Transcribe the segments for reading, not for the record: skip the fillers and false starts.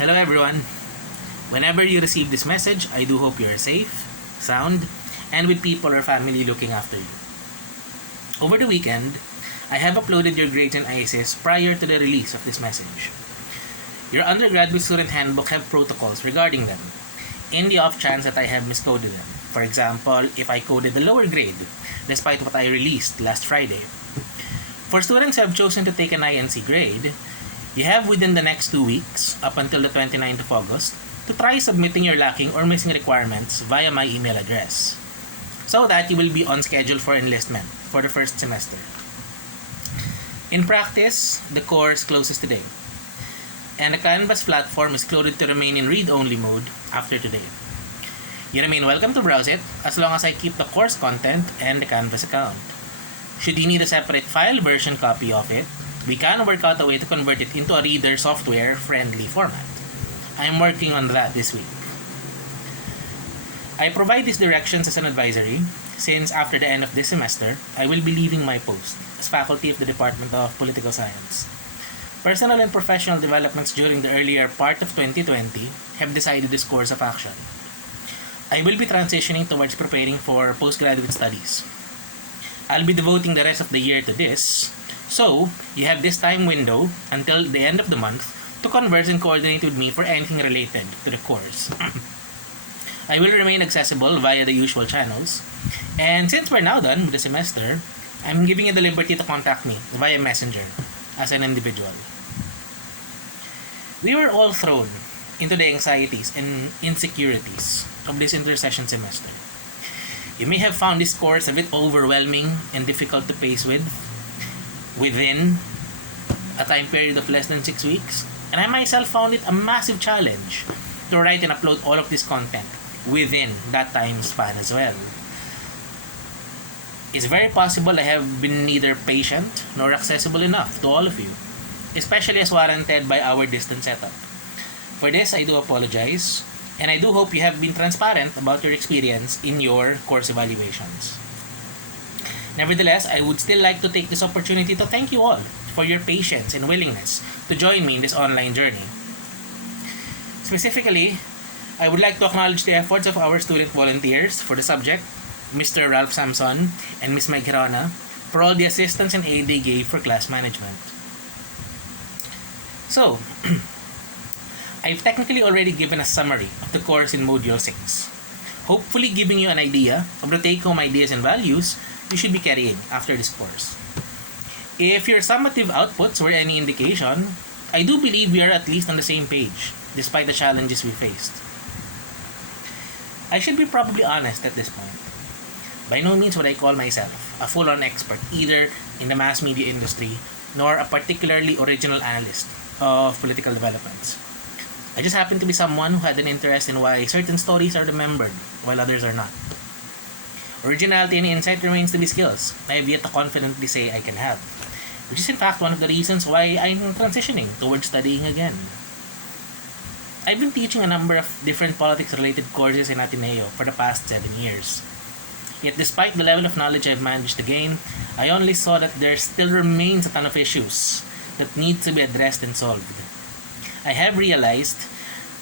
Hello everyone. Whenever you receive this message, I do hope you are safe, sound, and with people or family looking after you. Over the weekend, I have uploaded your grades and ISIS prior to the release of this message. Your undergraduate student handbook have protocols regarding them, in the off chance that I have miscoded them. For example, if I coded the lower grade, despite what I released last Friday. For students who have chosen to take an INC grade, you have within the next 2 weeks, up until the 29th of August, to try submitting your lacking or missing requirements via my email address, so that you will be on schedule for enlistment for the first semester. In practice, the course closes today, and the Canvas platform is closed to remain in read-only mode after today. You remain welcome to browse it as long as I keep the course content and the Canvas account. Should you need a separate file version copy of it, we can work out a way to convert it into a reader software-friendly format. I am working on that this week. I provide these directions as an advisory, since after the end of this semester, I will be leaving my post as faculty of the Department of Political Science. Personal and professional developments during the earlier part of 2020 have decided this course of action. I will be transitioning towards preparing for postgraduate studies. I'll be devoting the rest of the year to this, so you have this time window until the end of the month to converse and coordinate with me for anything related to the course. I will remain accessible via the usual channels, and since we're now done with the semester, I'm giving you the liberty to contact me via Messenger as an individual. We were all thrown into the anxieties and insecurities of this intersession semester. You may have found this course a bit overwhelming and difficult to pace within a time period of less than 6 weeks, and I myself found it a massive challenge to write and upload all of this content within that time span as well. It's very possible I have been neither patient nor accessible enough to all of you, especially as warranted by our distance setup. For this, I do apologize, and I do hope you have been transparent about your experience in your course evaluations. Nevertheless, I would still like to take this opportunity to thank you all for your patience and willingness to join me in this online journey. Specifically, I would like to acknowledge the efforts of our student volunteers for the subject, Mr. Ralph Samson and Ms. Meg Hirona, for all the assistance and aid they gave for class management. So, I've technically already given a summary of the course in Module 6, hopefully giving you an idea of the take-home ideas and values you should be carrying after this course. If your summative outputs were any indication, I do believe we are at least on the same page, despite the challenges we faced. I should be probably honest at this point. By no means would I call myself a full-on expert either in the mass media industry nor a particularly original analyst of political developments. I just happen to be someone who had an interest in why certain stories are remembered while others are not. Originality and insight remains to be skills I have yet to confidently say I can have, which is in fact one of the reasons why I'm transitioning towards studying again. I've been teaching a number of different politics-related courses in Ateneo for the past 7 years. Yet despite the level of knowledge I've managed to gain, I only saw that there still remains a ton of issues that need to be addressed and solved. I have realized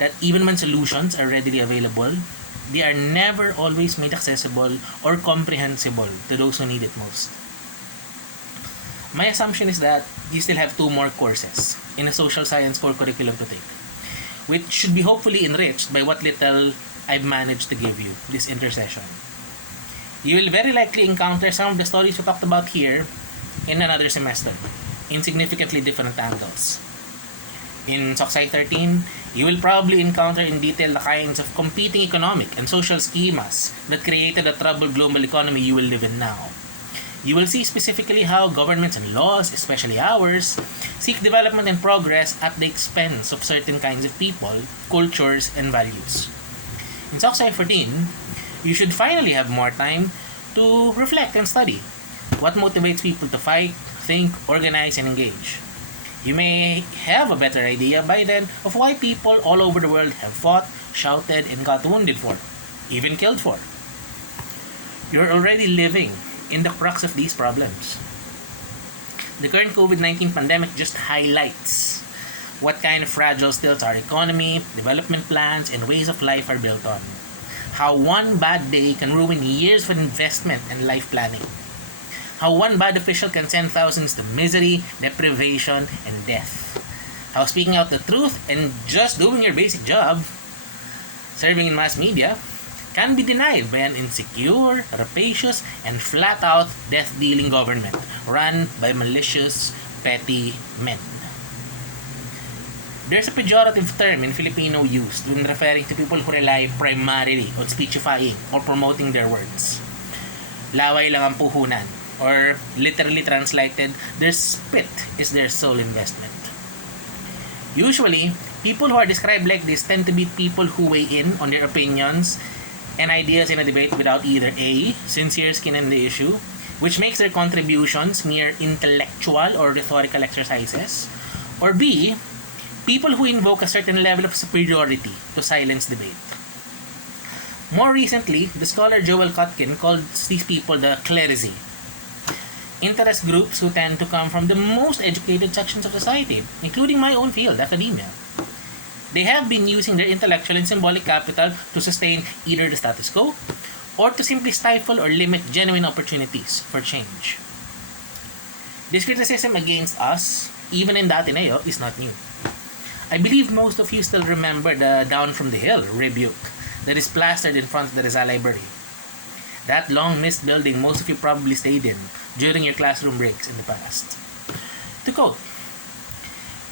that even when solutions are readily available, they are never always made accessible or comprehensible to those who need it most. My assumption is that you still have 2 more courses in a social science core curriculum to take, which should be hopefully enriched by what little I've managed to give you this intersession. You will very likely encounter some of the stories we talked about here in another semester, in significantly different angles. In SOCSC 13, you will probably encounter in detail the kinds of competing economic and social schemas that created the troubled global economy you will live in now. You will see specifically how governments and laws, especially ours, seek development and progress at the expense of certain kinds of people, cultures, and values. In SOCSC 14, you should finally have more time to reflect and study what motivates people to fight, think, organize, and engage. You may have a better idea by then of why people all over the world have fought, shouted, and got wounded for, even killed for. You're already living in the crux of these problems. The current COVID-19 pandemic just highlights what kind of fragile stilts our economy, development plans, and ways of life are built on. How one bad day can ruin years of investment and life planning. How one bad official can send thousands to misery, deprivation, and death. How speaking out the truth and just doing your basic job, serving in mass media, can be denied by an insecure, rapacious, and flat-out death-dealing government run by malicious, petty men. There's a pejorative term in Filipino used when referring to people who rely primarily on speechifying or promoting their words. Laway lang ang puhunan, or literally translated, their spit is their sole investment. Usually, people who are described like this tend to be people who weigh in on their opinions and ideas in a debate without either A, sincere skin in the issue, which makes their contributions mere intellectual or rhetorical exercises, or B, people who invoke a certain level of superiority to silence debate. More recently, the scholar Joel Kotkin called these people the clerisy, interest groups who tend to come from the most educated sections of society, including my own field, academia. They have been using their intellectual and symbolic capital to sustain either the status quo or to simply stifle or limit genuine opportunities for change. This criticism against us, even in the Ateneo, is not new. I believe most of you still remember the Down from the Hill rebuke that is plastered in front of the Rizal Library. That long-missed building most of you probably stayed in during your classroom breaks in the past. To quote,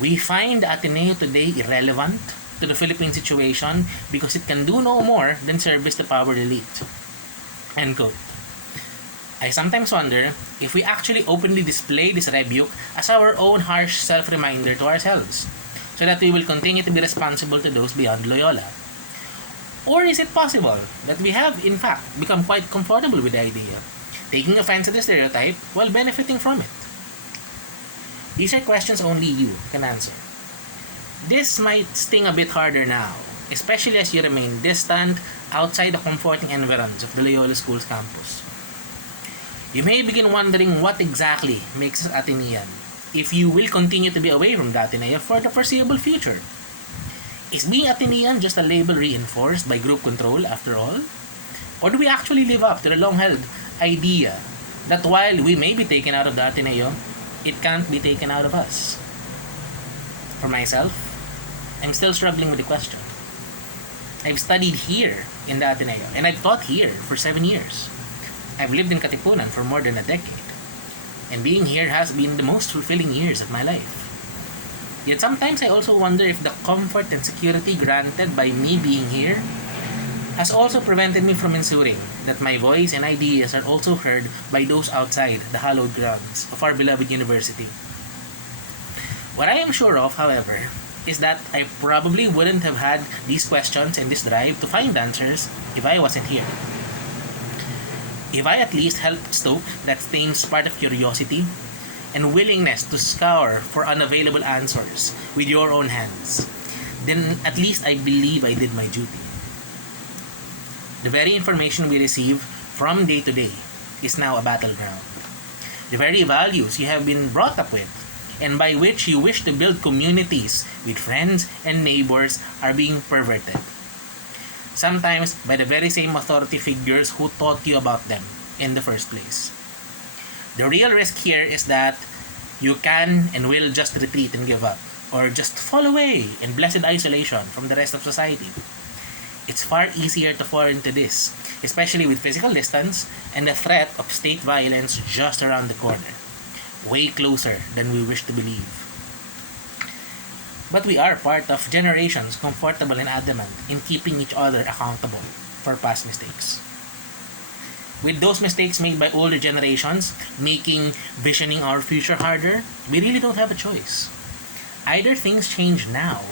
"We find the Ateneo today irrelevant to the Philippine situation because it can do no more than service the power elite." End quote. I sometimes wonder if we actually openly display this rebuke as our own harsh self-reminder to ourselves, so that we will continue to be responsible to those beyond Loyola. Or is it possible that we have, in fact, become quite comfortable with the idea, taking offense at the stereotype while benefiting from it? These are questions only you can answer. This might sting a bit harder now, especially as you remain distant outside the comforting environs of the Loyola School's campus. You may begin wondering what exactly makes us Atenean if you will continue to be away from the Ateneo for the foreseeable future. Is being Atenean just a label reinforced by group control after all? Or do we actually live up to the long-held idea that while we may be taken out of the Ateneo, it can't be taken out of us? For myself, I'm still struggling with the question. I've studied here in the Ateneo, and I've taught here for 7 years. I've lived in Katipunan for more than a decade, and being here has been the most fulfilling years of my life. Yet sometimes I also wonder if the comfort and security granted by me being here has also prevented me from ensuring that my voice and ideas are also heard by those outside the hallowed grounds of our beloved university. What I am sure of, however, is that I probably wouldn't have had these questions and this drive to find answers if I wasn't here. If I at least helped stoke that same spark of curiosity and willingness to scour for unavailable answers with your own hands, then at least I believe I did my duty. The very information we receive from day to day is now a battleground. The very values you have been brought up with and by which you wish to build communities with friends and neighbors are being perverted. Sometimes by the very same authority figures who taught you about them in the first place. The real risk here is that you can and will just retreat and give up, or just fall away in blessed isolation from the rest of society. It's far easier to fall into this, especially with physical distance and the threat of state violence just around the corner, way closer than we wish to believe. But we are part of generations comfortable and adamant in keeping each other accountable for past mistakes. With those mistakes made by older generations making visioning our future harder, we really don't have a choice. Either things change now,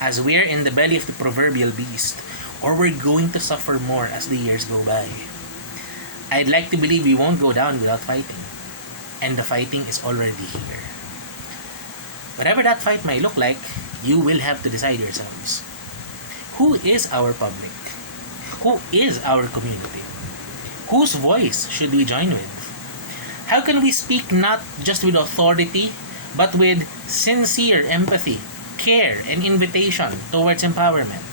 as we're in the belly of the proverbial beast, or we're going to suffer more as the years go by. I'd like to believe we won't go down without fighting, and the fighting is already here. Whatever that fight might look like, you will have to decide yourselves. Who is our public? Who is our community? Whose voice should we join with? How can we speak not just with authority, but with sincere empathy, care and invitation towards empowerment?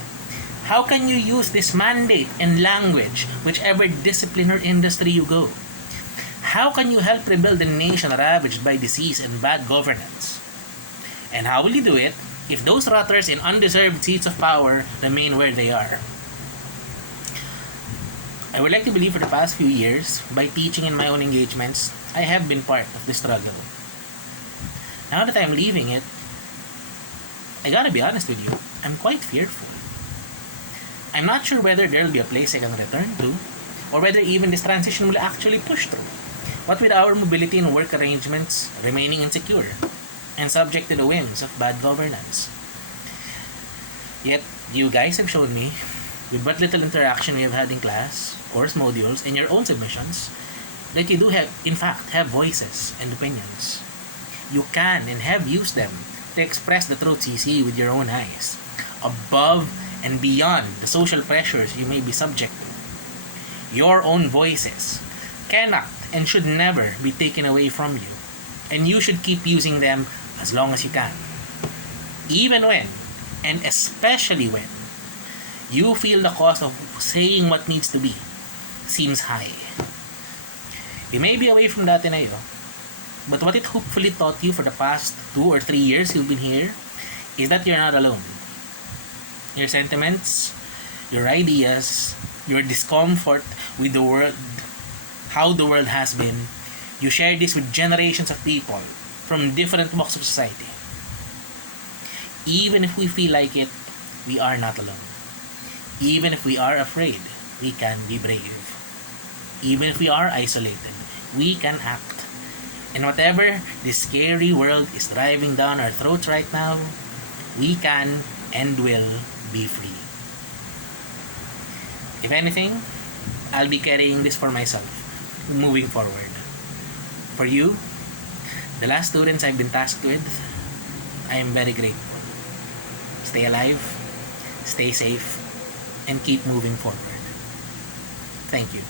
How can you use this mandate and language whichever discipline or industry you go? How can you help rebuild a nation ravaged by disease and bad governance? And how will you do it if those rotters in undeserved seats of power remain where they are? I would like to believe for the past few years, by teaching in my own engagements, I have been part of the struggle. Now that I'm leaving it, I gotta be honest with you, I'm quite fearful. I'm not sure whether there will be a place I can return to, or whether even this transition will actually push through. What with our mobility and work arrangements remaining insecure and subject to the whims of bad governance. Yet, you guys have shown me, with what little interaction we have had in class, course modules, and your own submissions, that you do in fact have voices and opinions. You can and have used them to express the truths you see with your own eyes, above and beyond the social pressures you may be subject to. Your own voices cannot and should never be taken away from you, and you should keep using them as long as you can. Even when, and especially when, you feel the cost of saying what needs to be seems high. You may be away from dati na ito, but what it hopefully taught you for the past 2 or 3 years you've been here is that you're not alone. Your sentiments, your ideas, your discomfort with the world, how the world has been, you share this with generations of people from different walks of society. Even if we feel like it, we are not alone. Even if we are afraid, we can be brave. Even if we are isolated, we can act. And whatever this scary world is driving down our throats right now, we can and will be free. If anything, I'll be carrying this for myself, moving forward. For you, the last students I've been tasked with, I am very grateful. Stay alive, stay safe, and keep moving forward. Thank you.